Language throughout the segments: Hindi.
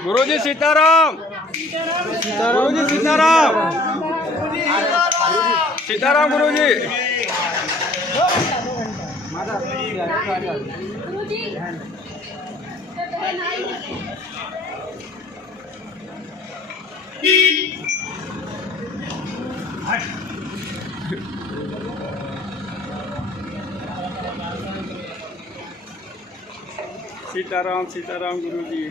गुरुजी सीताराम, गुरुजी सीताराम, सीताराम गुरुजी। सीताराम सीताराम गुरुजी।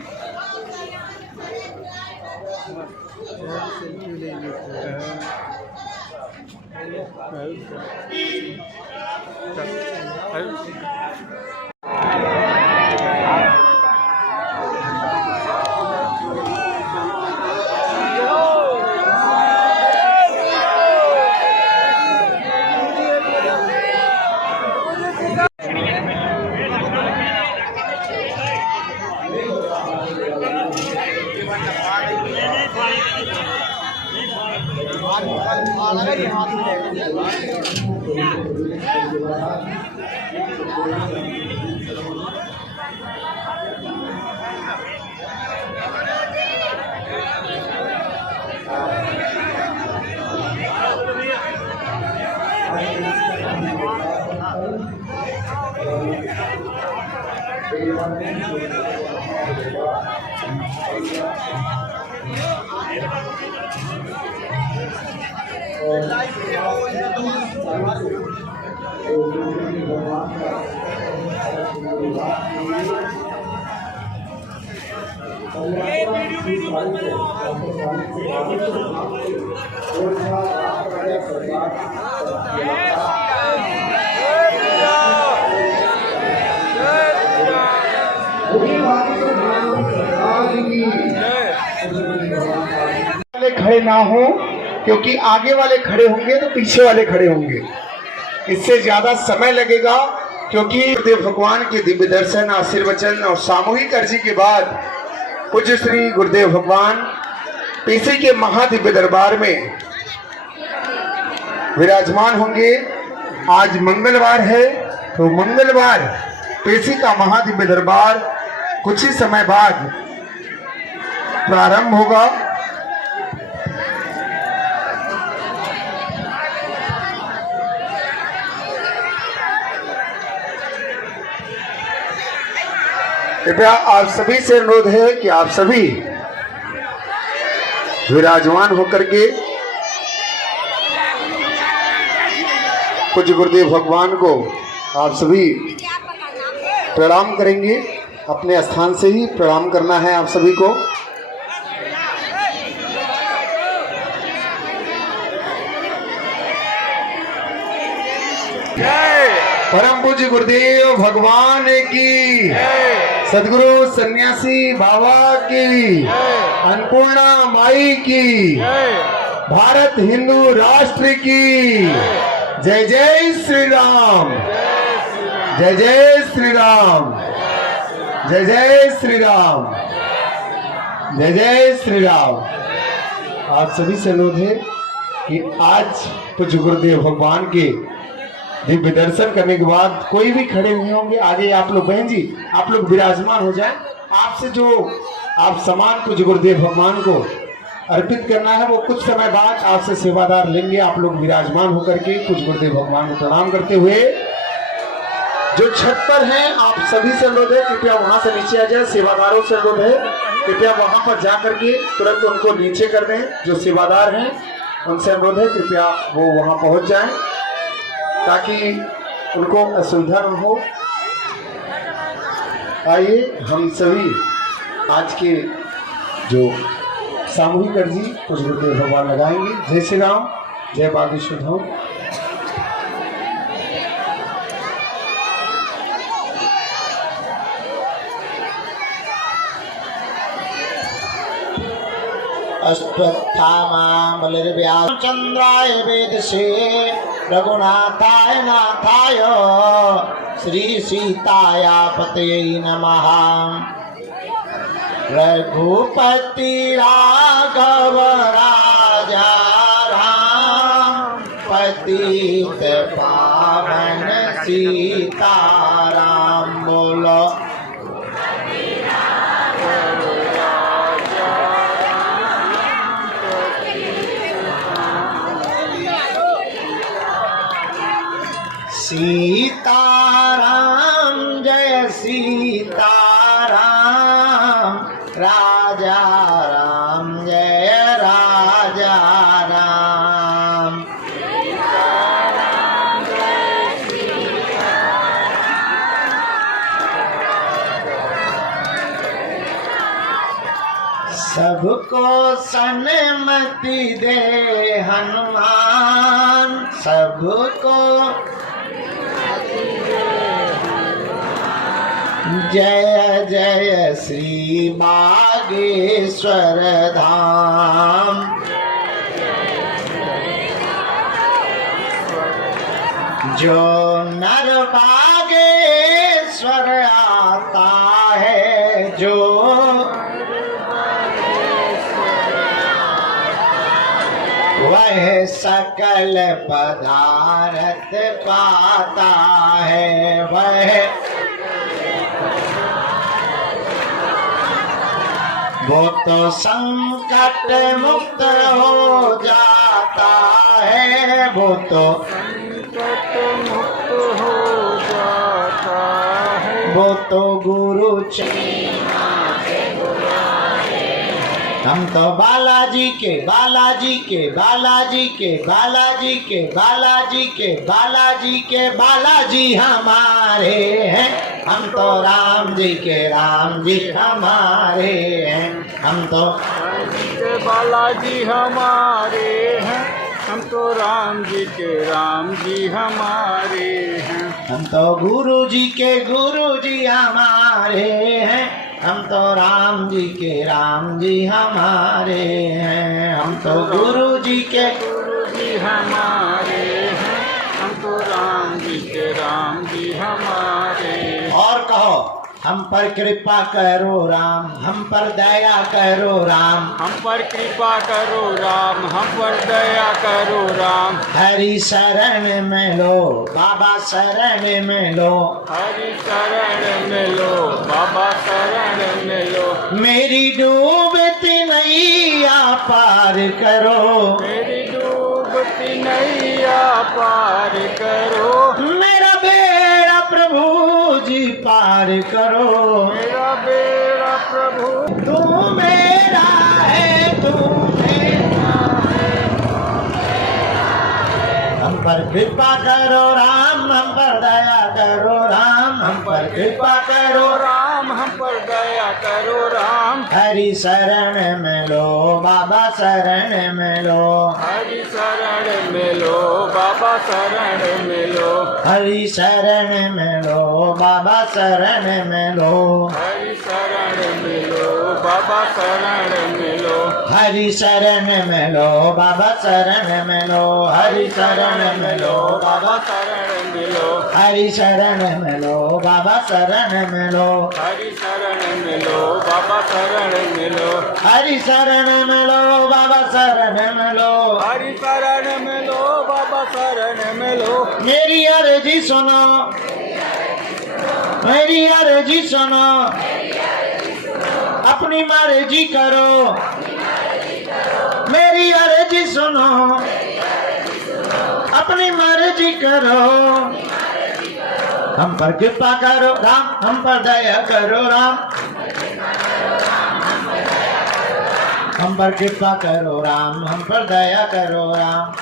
खड़े ना हो, क्योंकि आगे वाले खड़े होंगे तो पीछे वाले खड़े होंगे, इससे ज्यादा समय लगेगा। क्योंकि गुरुदेव भगवान के दिव्य दर्शन, आशीर्वचन और सामूहिक अर्जी के बाद पूज्य श्री गुरुदेव भगवान पीसी के महादिव्य दरबार में विराजमान होंगे। आज मंगलवार है, तो मंगलवार पीसी का महादिव्य दरबार कुछ ही समय बाद प्रारंभ होगा। कृपया आप सभी से अनुरोध है कि आप सभी विराजमान होकर के पूज्य गुरुदेव भगवान को आप सभी प्रणाम करेंगे। अपने स्थान से ही प्रणाम करना है आप सभी को। परम पूज्य गुरुदेव भगवान की, सदगुरु सन्यासी बाबा की, अन्नपूर्णा माई की, भारत हिंदू राष्ट्र की। जय जय श्री राम, जय जय श्री राम, जय जय श्री राम, जय जय श्री राम। आप सभी से अनुरोध है कि आज पूज्य गुरुदेव भगवान के दिव्य दर्शन करने के बाद कोई भी खड़े नहीं होंगे, आगे आप लोग, बहन जी आप लोग विराजमान हो जाएं। आपसे जो आप सामान पूज्य गुरुदेव भगवान को अर्पित करना है वो कुछ समय बाद आपसे सेवादार लेंगे। आप लोग विराजमान होकर के पूज्य गुरुदेव भगवान को प्रणाम करते हुए जो छत पर हैं आप सभी से अनुरोध है कृपया वहां से नीचे आ जाए। सेवादारों से अनुरोध है कृपया वहां पर जा करके तुरंत उनको नीचे कर दें। जो सेवादार हैं उनसे अनुरोध है कृपया वो वहां पहुंच जाएं ताकि उनको असुविधा न हो। आइए हम सभी आज के जो सामूहिक अर्जी पूज्य गुरुदेव भगवान लगाएंगे। जय श्री राम, जय बागेश्वर धाम। अश्वत्थामा बलिर्व्यास चंद्राय वेदसे रघुनाथाय नाथाय श्री सीताया पतये नमः। रघुपति राघव राजा राम पतित पावन सीताराम। बोलो सीताराम जय सीताराम राजा राम जय राजा राम सबको सन्मति दे हनुमान सबको जय जय श्री बागेश्वर धाम जो नर बागेश्वर आता है जो वह सकल पदार्थ पाता है वह वो तो संकट मुक्त हो जाता है वो तो संकट मुक्त हो जाता है। वो तो गुरु हम तो बालाजी के बालाजी के बालाजी के बालाजी के बालाजी के बालाजी के बालाजी हमारे हैं हम तो राम जी के राम जी हमारे हैं हम तो के बालाजी हमारे हैं हम तो राम जी के राम जी हमारे हैं। हम तो गुरु जी के गुरु जी हमारे हैं हम तो राम जी के राम जी हमारे हैं हम तो गुरु जी के गुरु जी हमारे हैं हम तो राम जी के राम जी हमारे। और कहो हम पर कृपा करो राम हम पर दया करो राम हम पर कृपा करो राम हम पर दया करो राम। हरि शरण में लो बाबा शरण में लो हरि शरण में लो बाबा शरण में लो। मेरी डूबती नैया पार करो मेरी डूबती नैया पार करो मेरा बेड़ा प्रभु जी पार करो मेरा बेड़ा प्रभु तू मेरा है तू मेरा है हम पर कृपा करो राम हम पर दया करो राम हम पर कृपा करो राम हम पर दया करो राम। हरि शरण में लो बाबा शरण में लो हरि शरण में लो बाबा शरण में लो हरि शरण में लो बाबा शरण में लो हरि शरण में लो बाबा शरण में लो हरि शरण में लो बाबा शरण में लो हरि शरण में लो बाबा शरण में लो हरि शरण में लो बाबा शरण में लो हरि शरण में लो बाबा शरण में लो हरि शरण में लो बाबा शरण में लो हरि शरण में लो बाबा शरण में लो। मेरी अर्जी सुनो मेरी अर्जी सुनो अपनी मर्जी करो मेरी अर्जी सुनो अपनी मर्जी करो हम पर कृपा करो राम हम पर दया करो राम हम पर कृपा करो राम हम पर दया करो राम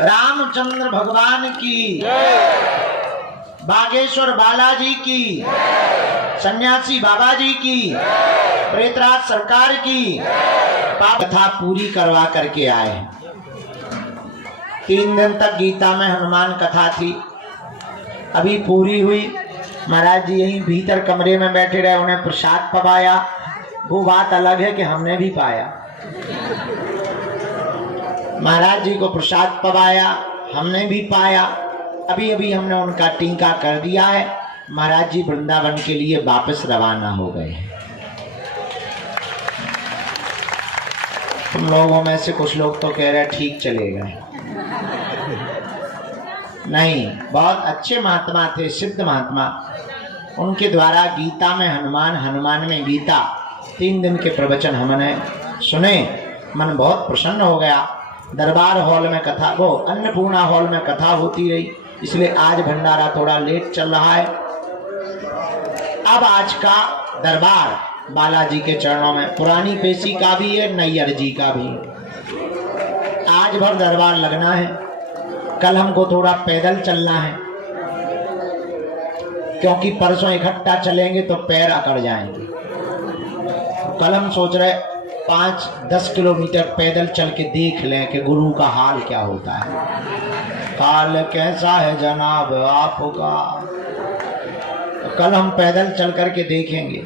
रामचंद्र भगवान की बागेश्वर बालाजी की सन्यासी बाबा जी की प्रेतराज सरकार की कथा पूरी करवा करके आए। 3 दिन तक गीता में हनुमान कथा थी अभी पूरी हुई। महाराज जी यहीं भीतर कमरे में बैठे रहे उन्हें प्रसाद पवाया वो बात अलग है कि हमने भी पाया। महाराज जी को प्रसाद पवाया हमने भी पाया। अभी अभी हमने उनका टीका कर दिया है। महाराज जी वृंदावन के लिए वापस रवाना हो गए हैं। तुम लोगों में से कुछ लोग तो कह रहे ठीक चले गए। नहीं, बहुत अच्छे महात्मा थे, सिद्ध महात्मा। उनके द्वारा गीता में हनुमान, हनुमान में गीता 3 दिन के प्रवचन हमने सुने। मन बहुत प्रसन्न हो गया। दरबार हॉल में कथा, वो अन्नपूर्णा हॉल में कथा होती रही, इसलिए आज भंडारा थोड़ा लेट चल रहा है। अब आज का दरबार बालाजी के चरणों में, पुरानी पेशी का भी है, नैयर जी का भी है। आज भर दरबार लगना है। कल हमको थोड़ा पैदल चलना है, क्योंकि परसों इकट्ठा चलेंगे तो पैर अकड़ जाएंगे। कल हम सोच रहे 5-10 किलोमीटर पैदल चल के देख लें कि गुरु का हाल क्या होता है। हाल कैसा है जनाब आपका, तो कल हम पैदल चल करके देखेंगे,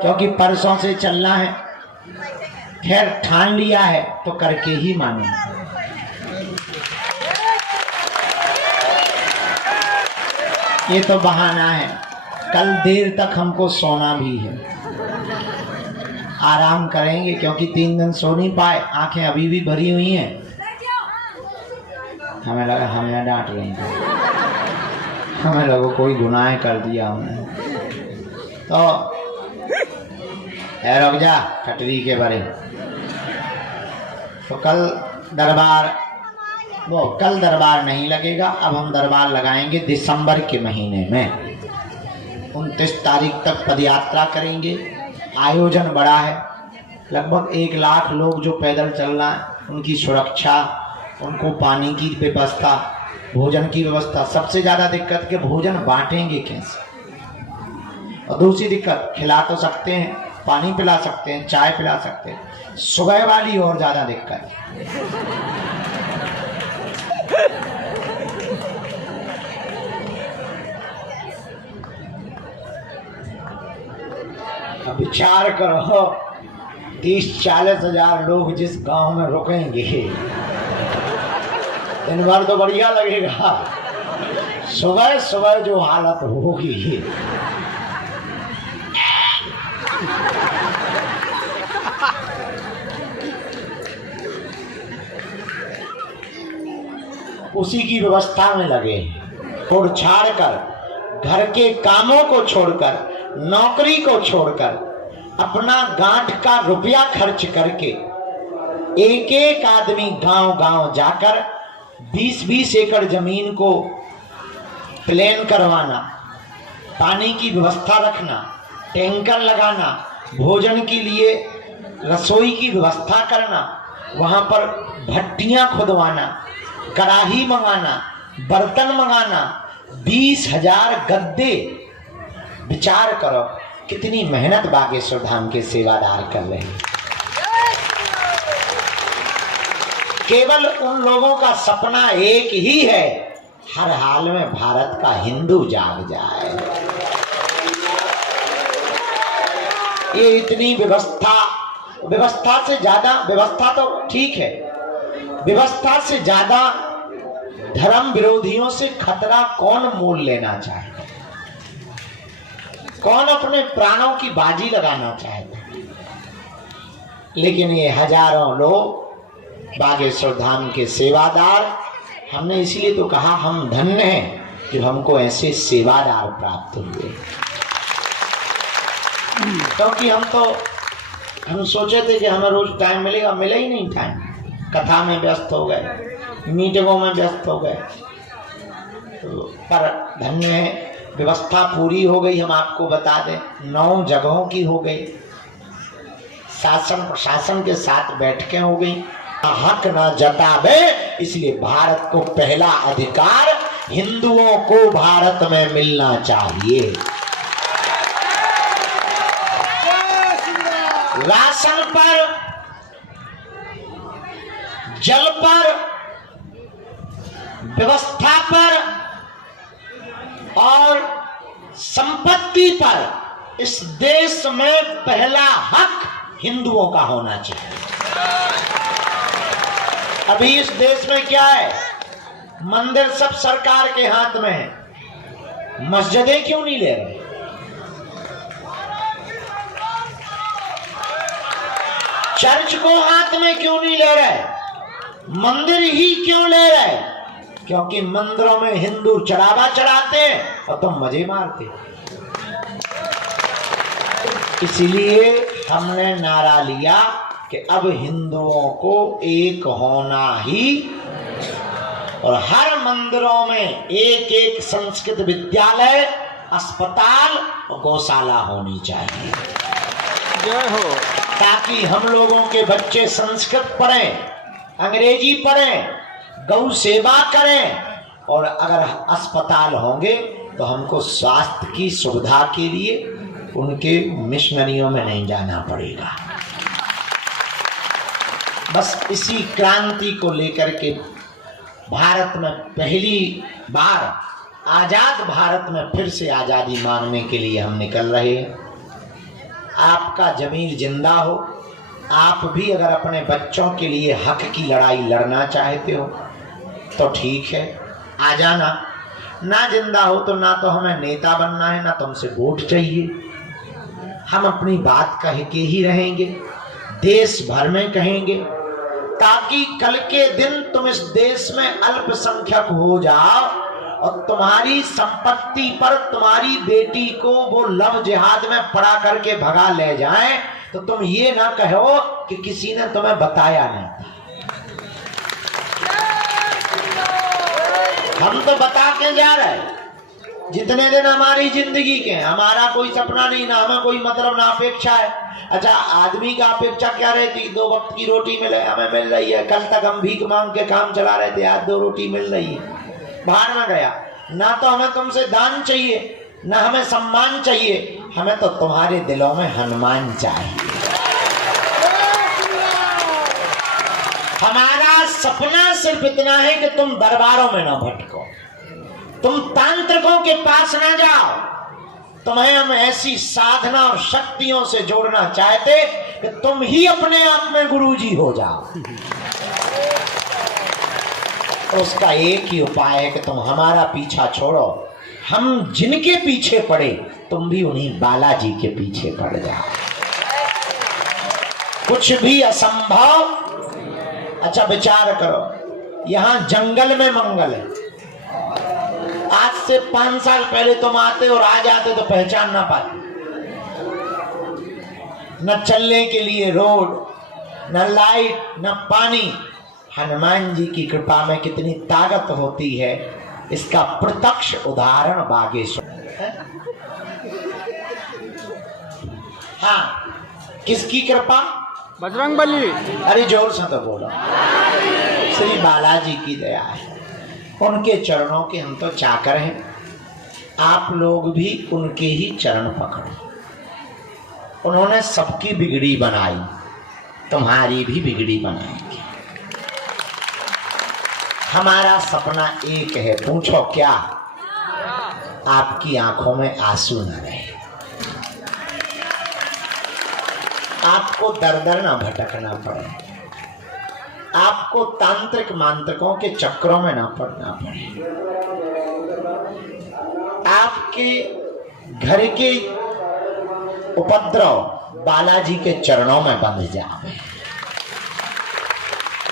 क्योंकि परसों से चलना है। खैर ठान लिया है तो करके ही मानेंगे। ये तो बहाना है, कल देर तक हमको सोना भी है, आराम करेंगे, क्योंकि 3 दिन सो नहीं पाए, आंखें अभी भी भरी हुई हैं। हमें लगा हमें डांट रही हैं, हमें लगा कोई गुनाह कर दिया हमने। तो रुक जा कटरी के बारे। तो कल दरबार नहीं लगेगा। अब हम दरबार लगाएंगे दिसंबर के महीने में। 29 तारीख तक पदयात्रा करेंगे। आयोजन बड़ा है, लगभग 1 लाख लोग जो पैदल चलना है, उनकी सुरक्षा, उनको पानी की व्यवस्था, भोजन की व्यवस्था। सबसे ज़्यादा दिक्कत के भोजन बांटेंगे कैसे, और दूसरी दिक्कत खिला तो सकते हैं, पानी पिला सकते हैं, चाय पिला सकते हैं, सुबह वाली और ज़्यादा दिक्कत है। विचार करो, 30-40 हजार लोग जिस गांव में रुकेंगे, दिन भर तो बढ़िया लगेगा, सुबह सुबह जो हालत होगी। उसी की व्यवस्था में लगे, छोड़ छाड़ कर, घर के कामों को छोड़कर, नौकरी को छोड़कर, अपना गांठ का रुपया खर्च करके एक एक आदमी गांव गांव जाकर 20-20 एकड़ जमीन को प्लेन करवाना, पानी की व्यवस्था रखना, टैंकर लगाना, भोजन के लिए रसोई की व्यवस्था करना, वहां पर भट्टियां खुदवाना, कड़ाही मंगाना, बर्तन मंगाना, 20,000 गद्दे। विचार करो कितनी मेहनत बागेश्वर धाम के सेवादार कर रहे हैं। केवल उन लोगों का सपना एक ही है, हर हाल में भारत का हिंदू जाग जाए। ये इतनी व्यवस्था से ज्यादा, व्यवस्था तो ठीक है, व्यवस्था से ज्यादा धर्म विरोधियों से खतरा कौन मोल लेना चाहे, कौन अपने प्राणों की बाजी लगाना चाहता है। लेकिन ये हजारों लोग बागेश्वर धाम के सेवादार, हमने इसलिए तो कहा हम धन्य हैं जो हमको ऐसे सेवादार प्राप्त हुए। क्योंकि हम सोचे थे कि हमें रोज टाइम मिलेगा, मिला ही नहीं टाइम। कथा में व्यस्त हो गए, मीटिंगों में व्यस्त हो गए, तो पर धन्य है व्यवस्था पूरी हो गई। हम आपको बता दें 9 जगहों की हो गई, शासन प्रशासन के साथ बैठकें हो गई। हक न जतावे, इसलिए भारत को पहला अधिकार हिंदुओं को भारत में मिलना चाहिए। राशन पर, जल पर, व्यवस्था पर और संपत्ति पर इस देश में पहला हक हिंदुओं का होना चाहिए। अभी इस देश में क्या है, मंदिर सब सरकार के हाथ में है, मस्जिदें क्यों नहीं ले रहे? चर्च को हाथ में क्यों नहीं ले रहे? मंदिर ही क्यों ले रहे? क्योंकि मंदिरों में हिंदू चढ़ावा चढ़ाते हैं और तुम मजे मारते। इसीलिए हमने नारा लिया कि अब हिंदुओं को एक होना ही, और हर मंदिरों में एक एक संस्कृत विद्यालय, अस्पताल और गौशाला होनी चाहिए। जय हो। ताकि हम लोगों के बच्चे संस्कृत पढ़ें, अंग्रेजी पढ़ें, गौ सेवा करें, और अगर अस्पताल होंगे तो हमको स्वास्थ्य की सुविधा के लिए उनके मिशनरियों में नहीं जाना पड़ेगा। बस इसी क्रांति को लेकर के भारत में पहली बार आजाद भारत में फिर से आजादी मांगने के लिए हम निकल रहे हैं। आपका जमीर जिंदा हो, आप भी अगर अपने बच्चों के लिए हक की लड़ाई लड़ना चाहते हो तो ठीक है, आ जाना। ना जिंदा हो तो ना तो हमें नेता बनना है, ना तुमसे वोट चाहिए। हम अपनी बात कह के ही रहेंगे, देश भर में कहेंगे, ताकि कल के दिन तुम इस देश में अल्पसंख्यक हो जाओ और तुम्हारी संपत्ति पर तुम्हारी बेटी को वो लव जिहाद में पड़ा करके भगा ले जाएं तो तुम ये ना कहो कि किसी ने तुम्हें बताया नहीं था। हम तो बता के जा रहे हैं। जितने दिन हमारी जिंदगी के, हमारा कोई सपना नहीं, ना हमें कोई मतलब, ना अपेक्षा है। अच्छा, आदमी का अपेक्षा क्या रहती? 2 वक्त की रोटी मिले, हमें मिल रही है। कल तक हम भीख मांग के काम चला रहे थे, आज 2 रोटी मिल रही है। बाहर में गया, ना तो हमें तुमसे दान चाहिए, ना हमें सम्मान चाहिए, हमें तो तुम्हारे दिलों में हनुमान चाहिए। हमारा सपना सिर्फ इतना है कि तुम दरबारों में ना भटको, तुम तांत्रिकों के पास ना जाओ। तुम्हें हम ऐसी साधना और शक्तियों से जोड़ना चाहते कि तुम ही अपने आप में गुरुजी हो जाओ। तो उसका एक ही उपाय है कि तुम हमारा पीछा छोड़ो। हम जिनके पीछे पड़े तुम भी उन्हीं बालाजी के पीछे पड़ जाओ। कुछ भी असंभव। अच्छा, विचार करो, यहां जंगल में मंगल है। आज से 5 साल पहले तुम आते और आ जाते तो पहचान ना पाते। न चलने के लिए रोड, न लाइट, न पानी। हनुमान जी की कृपा में कितनी ताकत होती है, इसका प्रत्यक्ष उदाहरण बागेश्वर। हाँ, किसकी कृपा? बजरंगबली। अरे जोर से तो बोलो। श्री बालाजी की दया है, उनके चरणों के हम तो चाकर हैं। आप लोग भी उनके ही चरण पकड़ो। उन्होंने सबकी बिगड़ी बनाई, तुम्हारी भी बिगड़ी बनाएंगे। हमारा सपना एक है, पूछो क्या? आपकी आंखों में आंसू न रहे, आपको दर दर ना भटकना पड़े, आपको तांत्रिक मांत्रिकों के चक्रों में ना पड़ना पड़े, आपके घर के उपद्रव बालाजी के चरणों में बंध जाए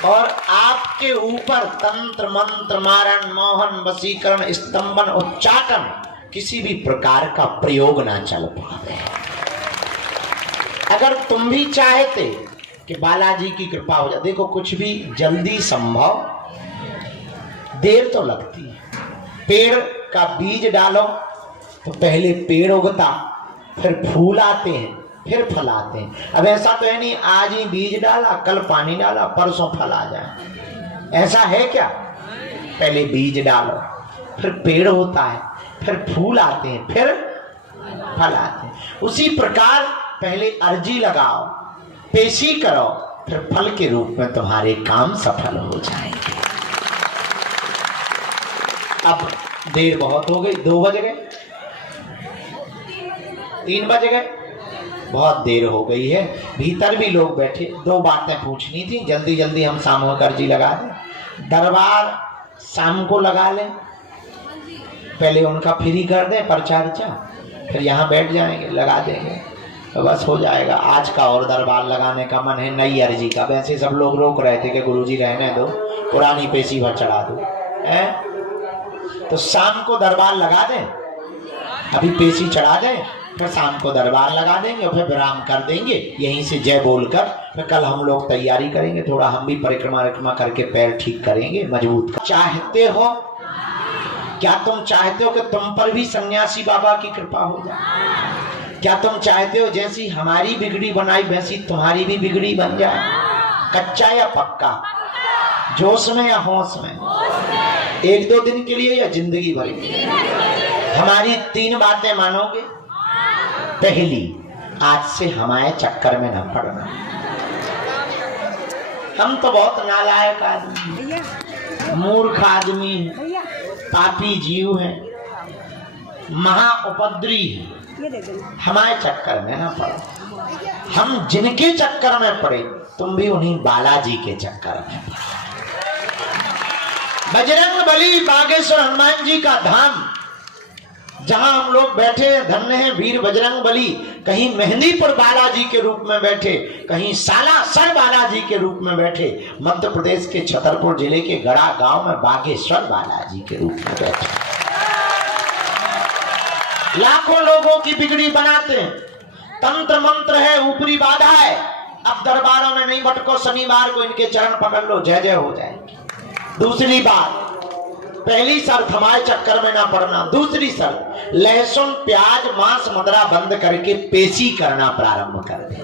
और आपके ऊपर तंत्र मंत्र मारण मोहन वशीकरण स्तंभन उच्चाटन किसी भी प्रकार का प्रयोग ना चल पाए। अगर तुम भी चाहते कि बालाजी की कृपा हो जाए, देखो कुछ भी जल्दी संभव, देर तो लगती है। पेड़ का बीज डालो तो पहले पेड़ उगता, फिर फूल आते हैं, फिर फल आते हैं। अब ऐसा तो है नहीं आज ही बीज डाला, कल पानी डाला, परसों फल आ जाए, ऐसा है क्या? पहले बीज डालो, फिर पेड़ होता है, फिर फूल आते हैं, फिर फल आते हैं। उसी प्रकार पहले अर्जी लगाओ, पेशी करो, फिर फल के रूप में तुम्हारे काम सफल हो जाएंगे। अब देर बहुत हो गई, 2 बज गए, 3 बज गए, बहुत देर हो गई है। भीतर भी लोग बैठे, 2 बातें पूछनी थी, जल्दी जल्दी हम सामूहिक अर्जी लगा दें। दरबार शाम को लगा लें, पहले उनका फ्री कर दें पर्चा अर्चा, फिर यहाँ बैठ जाएंगे, लगा देंगे तो बस हो जाएगा। आज का और दरबार लगाने का मन है, नई अर्जी का। वैसे सब लोग रोक रहे थे कि गुरुजी रहने दो, पुरानी पेशी भर चढ़ा दो, तो शाम को दरबार लगा दें, अभी पेशी चढ़ा दें, फिर शाम को दरबार लगा देंगे और फिर विराम कर देंगे। यहीं से जय बोलकर फिर कल हम लोग तैयारी करेंगे, थोड़ा हम भी परिक्रमा करके पैर ठीक करेंगे, मजबूत चाहते हो क्या? तुम चाहते हो कि तुम पर भी सन्यासी बाबा की कृपा हो जाए? क्या तुम चाहते हो जैसी हमारी बिगड़ी बनाई वैसी तुम्हारी भी बिगड़ी बन जाए? कच्चा या पक्का? जोश में या होश में? एक दो दिन के लिए या जिंदगी भर? हमारी 3 बातें मानोगे? पहली, आज से हमारे चक्कर में न पड़ना। हम तो बहुत नालायक आदमी, मूर्ख आदमी, पापी जीव हैं, महा उपद्रवी हैं, हमारे चक्कर में ना पड़ो। हम जिनके चक्कर में पड़े तुम भी उन्हीं बालाजी के चक्कर में पड़ो। बजरंग बली बागेश्वर हनुमान जी का धाम जहां हम लोग बैठे हैं, धन्य है वीर बजरंग बली। कहीं मेहंदीपुर बालाजी के रूप में बैठे, कहीं सालासर बालाजी के रूप में बैठे, मध्य प्रदेश के छतरपुर जिले के गड़ा गांव में बागेश्वर बालाजी के रूप में बैठे। लाखों लोगों की बिगड़ी बनाते हैं, तंत्र मंत्र है, ऊपरी बाधा है। अब दरबारों में नहीं भटको, शनिवार को इनके चरण पकड़ लो, जय जय हो जाएगी। दूसरी बात, पहली शर्त हमारे चक्कर में ना पड़ना। दूसरी शर्त, लहसुन प्याज मांस मदरा बंद करके पेशी करना प्रारंभ कर दे।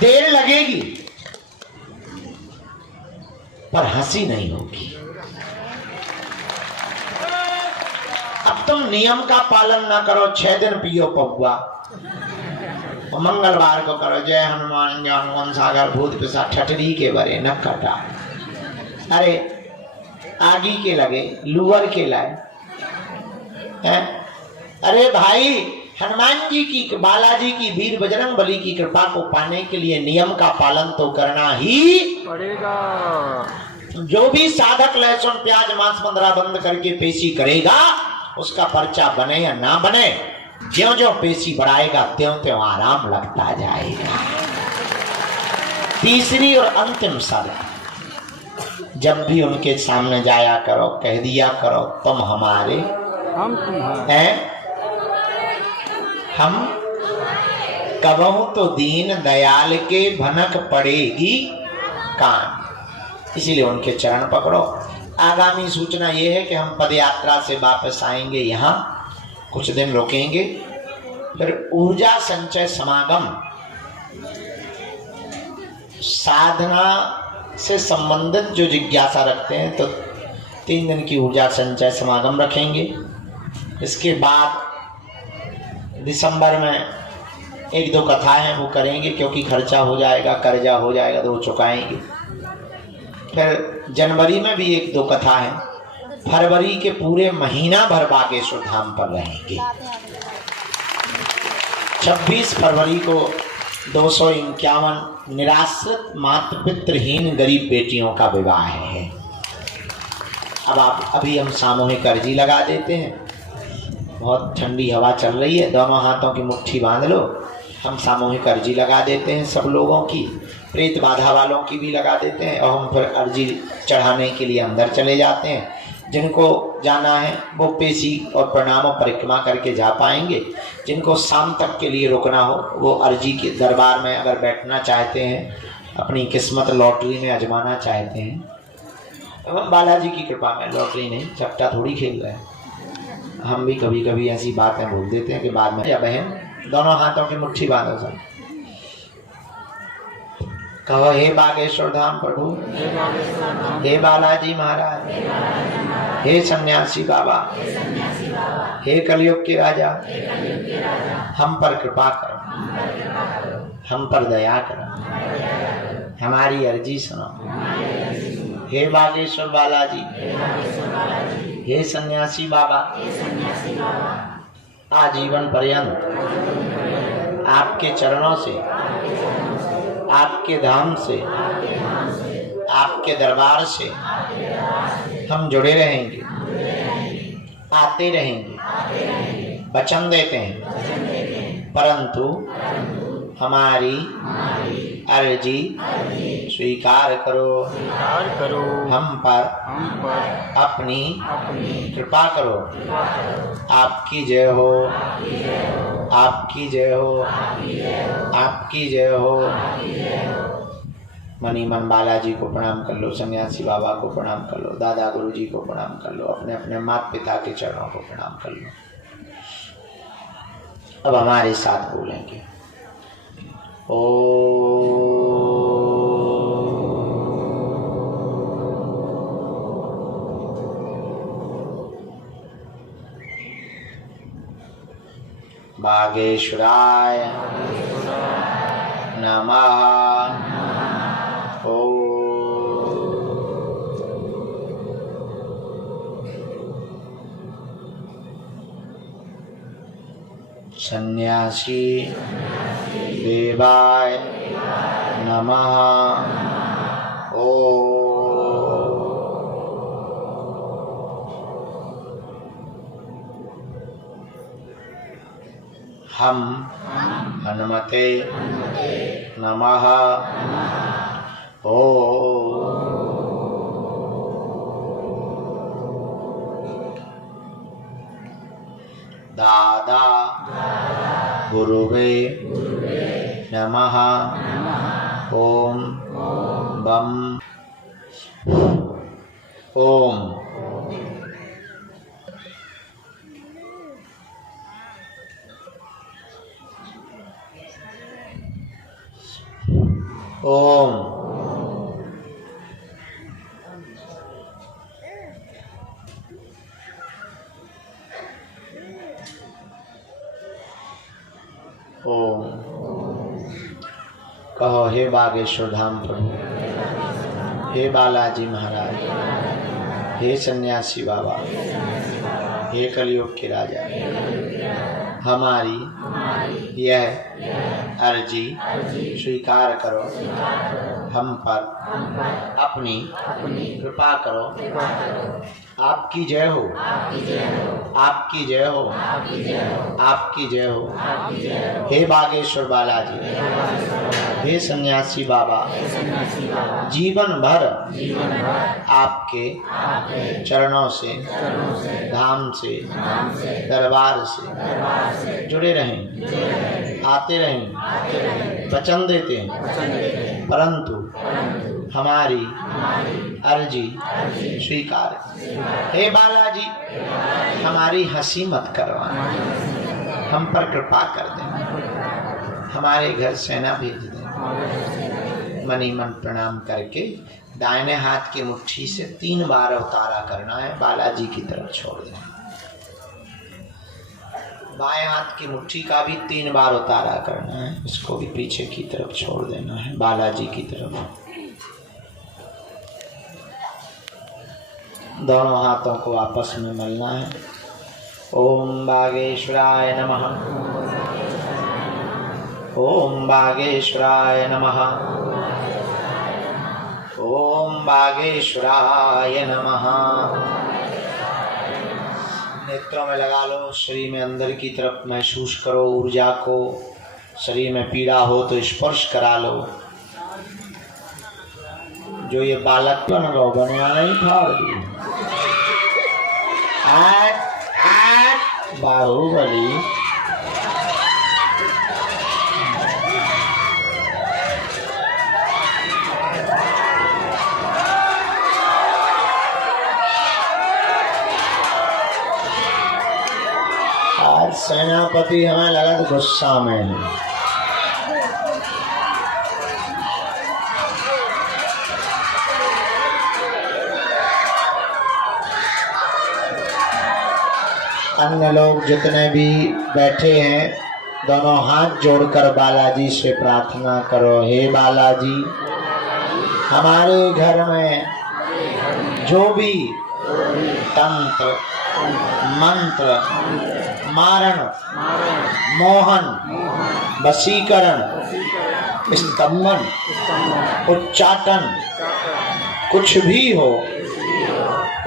देर लगेगी पर हंसी नहीं होगी। अब तुम नियम का पालन ना करो, 6 दिन पियो पौवा, मंगलवार को करो जय हनुमान ज्ञान सागर भूत पिशाच ठटरी के बरे न कटा। अरे आगी के लगे लुअर के लाए हैं? अरे भाई, हनुमान जी की, बालाजी की, वीर बजरंग बली की कृपा को पाने के लिए नियम का पालन तो करना ही पड़ेगा। जो भी साधक लहसुन प्याज मांस मदरा बंद करके पेशी करेगा, उसका पर्चा बने या ना बने, ज्यों ज्यों पेशी बढ़ाएगा त्यों त्यों आराम लगता जाएगा। तीसरी और अंतिम शर्त, जब भी उनके सामने जाया करो, कह दिया करो तुम हमारे, हम तुम्हारे हैं। हम कबहू तो दीन दयाल के भनक पड़ेगी कान। इसीलिए उनके चरण पकड़ो। आगामी सूचना ये है कि हम पदयात्रा से वापस आएंगे, यहाँ कुछ दिन रुकेंगे, फिर ऊर्जा संचय समागम, साधना से संबंधित जो जिज्ञासा रखते हैं तो 3 दिन की ऊर्जा संचय समागम रखेंगे। इसके बाद दिसंबर में 1-2 कथाएं वो करेंगे, क्योंकि खर्चा हो जाएगा, कर्जा हो जाएगा तो वो चुकाएंगे। फिर जनवरी में भी 1-2 कथा है। फरवरी के पूरे महीना भर बागेश्वर धाम पर रहेंगे। 26 फरवरी को 251 निराश्रित मातृ पितृहीन गरीब बेटियों का विवाह है। अब अभी हम सामूहिक अर्जी लगा देते हैं। बहुत ठंडी हवा चल रही है, दोनों हाथों की मुट्ठी बांध लो। हम सामूहिक अर्जी लगा देते हैं सब लोगों की, प्रेत बाधा वालों की भी लगा देते हैं, और हम फिर अर्जी चढ़ाने के लिए अंदर चले जाते हैं। जिनको जाना है वो पेशी और प्रणाम और परिक्रमा करके जा पाएंगे। जिनको शाम तक के लिए रुकना हो वो अर्जी के दरबार में अगर बैठना चाहते हैं, अपनी किस्मत लॉटरी में आजमाना चाहते हैं, तो बालाजी की कृपा में, लॉटरी नहीं, चपटा थोड़ी खेल रहे हैं। हम भी कभी कभी ऐसी बातें बोल देते हैं कि बाद में, या बहन दोनों हाथों की मुट्ठी बांधो सब, कहो हे बागेश्वर धाम प्रभु, हे बालाजी महाराज, हे सन्यासी बाबा, हे कलयुग के राजा, हम पर कृपा करो, हम पर दया करो, हमारी अर्जी सुनो। हे बागेश्वर बालाजी, हे सन्यासी बाबा, आजीवन पर्यंत आपके चरणों से, आपके धाम से, आपके दरबार से हम जुड़े रहेंगे, आते रहेंगे, वचन देते हैं। परंतु हमारी अर्जी स्वीकार करो, हम पर अपनी कृपा करो। आपकी जय हो, आपकी जय हो, आपकी जय हो। मनी मन बालाजी को प्रणाम कर लो, सन्यासी बाबा को प्रणाम कर लो, दादा गुरु जी को प्रणाम कर लो, अपने अपने माता पिता के चरणों को प्रणाम कर लो। अब हमारे साथ बोलेंगे ओ बागेश्वराय नमः। ओ सन्यासी देवाय नमः। ओ हम हनुमते नमः। ओ दादा गुरुवे नमः। ओम बम ओम ओम ओम। कहो हे बागेश्वर धाम प्रभु, हे बालाजी महाराज, हे सन्यासी बाबा, हे कलयुग के राजा, हमारी यह अर्जी स्वीकार करो, हम पर अपनी कृपा करो। आपकी जय हो, आपकी जय हो, आपकी जय हो। हे बागेश्वर बालाजी, हे सन्यासी बाबा, जीवन भर आपके चरणों से, धाम से, दरबार से जुड़े रहें, आते रहें, वचन देते हैं, परंतु हमारी अर्जी स्वीकार। हे बालाजी, हमारी हंसी मत करवाना, हम पर कृपा कर दें, हमारे घर सेना भेज दें। मनी मन प्रणाम करके दाहिने हाथ की मुट्ठी से 3 बार अवतारा करना है, बालाजी की तरफ छोड़ देना। बाएं हाथ की मुट्ठी का भी 3 बार उतारा करना है, इसको भी पीछे की तरफ छोड़ देना है, बालाजी की तरफ। दोनों हाथों को आपस में मलना है। ओम बागेश्वराय नमः, ओम बागेश्वराय नमः, ओम बागेश्वराय नमः। नेत्रों में लगा लो, शरीर में अंदर की तरफ महसूस करो ऊर्जा को। शरीर में पीड़ा हो तो स्पर्श करा लो। जो ये बालक बनया नहीं फाड़ बाहुबली। आज सेनापति हमें लगा तो गुस्सा में है। अन्य लोग जितने भी बैठे हैं, दोनों हाथ जोड़कर बालाजी से प्रार्थना करो। हे बालाजी, हमारे घर में जो भी तंत्र मंत्र मारण मोहन वशीकरण स्तंभन उच्चाटन कुछ भी हो,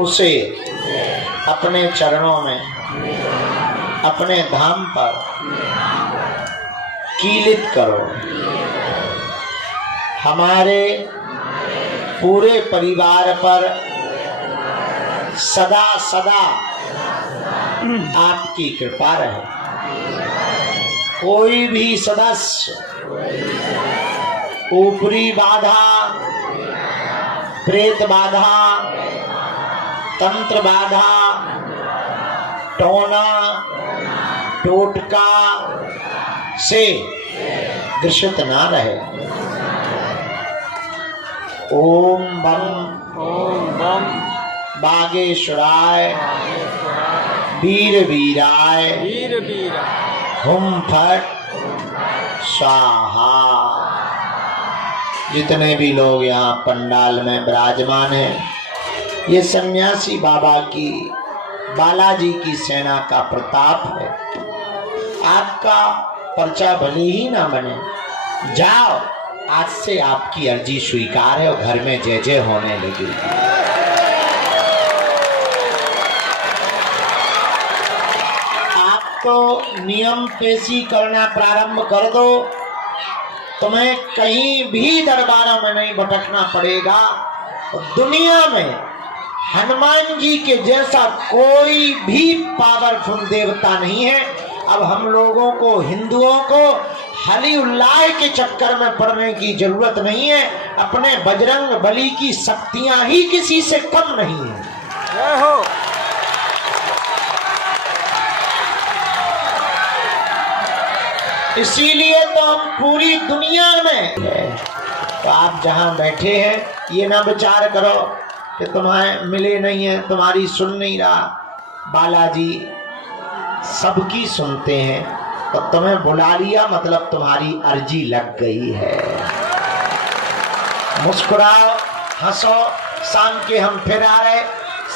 उसे अपने चरणों में अपने धाम पर कीलित करो। हमारे पूरे परिवार पर सदा सदा आपकी कृपा रहे। कोई भी सदस्य ऊपरी बाधा, प्रेत बाधा, तंत्र बाधा, टोना टोटका से ग्रसित ना रहे। ओम बम बागेश्वराय वीर वीराय वीर वीरा हुम फट स्वाहा। जितने भी लोग यहाँ पंडाल में विराजमान हैं, ये सन्यासी बाबा की, बालाजी की सेना का प्रताप है। आपका पर्चा भले ही ना बने, जाओ, आज से आपकी अर्जी स्वीकार है और घर में जय जय होने लगी। आप तो नियम पेशी करना प्रारंभ कर दो, तुम्हें कहीं भी दरबारों में नहीं भटकना पड़ेगा। दुनिया में हनुमान जी के जैसा कोई भी पावरफुल देवता नहीं है। अब हम लोगों को, हिंदुओं को हली उल्लाह के चक्कर में पड़ने की जरूरत नहीं है। अपने बजरंग बली की शक्तियां ही किसी से कम नहीं है। जय हो। इसीलिए तो हम पूरी दुनिया में, तो आप जहां बैठे हैं ये ना विचार करो कि तुम्हें मिले नहीं है, तुम्हारी सुन नहीं रहा। बालाजी सबकी सुनते हैं, तो तुम्हें बुला लिया मतलब तुम्हारी अर्जी लग गई है। मुस्कुराओ, हंसो। शाम के हम फिर आ रहे,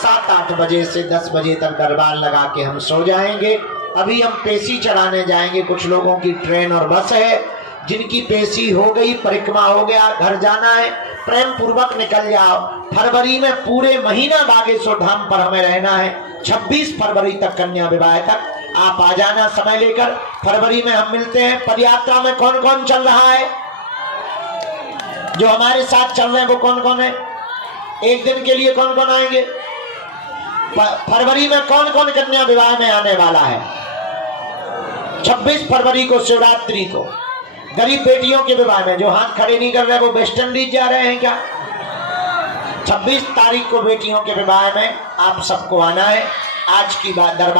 7-8 बजे से 10 बजे तक दरबार लगा के हम सो जाएंगे। अभी हम पेशी चढ़ाने जाएंगे। कुछ लोगों की ट्रेन और बस है, जिनकी पेशी हो गई, परिक्रमा हो गया, घर जाना है, प्रेम पूर्वक निकल जाओ। फरवरी में पूरे महीना बागेश्वर धाम पर हमें रहना है। 26 फरवरी तक, कन्या विवाह तक आप आ जाना समय लेकर। फरवरी में हम मिलते हैं। पदयात्रा में कौन कौन चल रहा है? जो हमारे साथ चल रहे हैं वो कौन कौन है? एक दिन के लिए कौन कौन आएंगे? फरवरी में कौन कौन कन्या विवाह में आने वाला है? 26 फरवरी को शिवरात्रि को गरीब बेटियों के विवाह में। जो हाथ खड़े नहीं कर रहे वो वेस्ट इंडीज जा रहे हैं क्या? 26 तारीख को बेटियों के विवाह में आप सबको आना है। आज की बात दरबार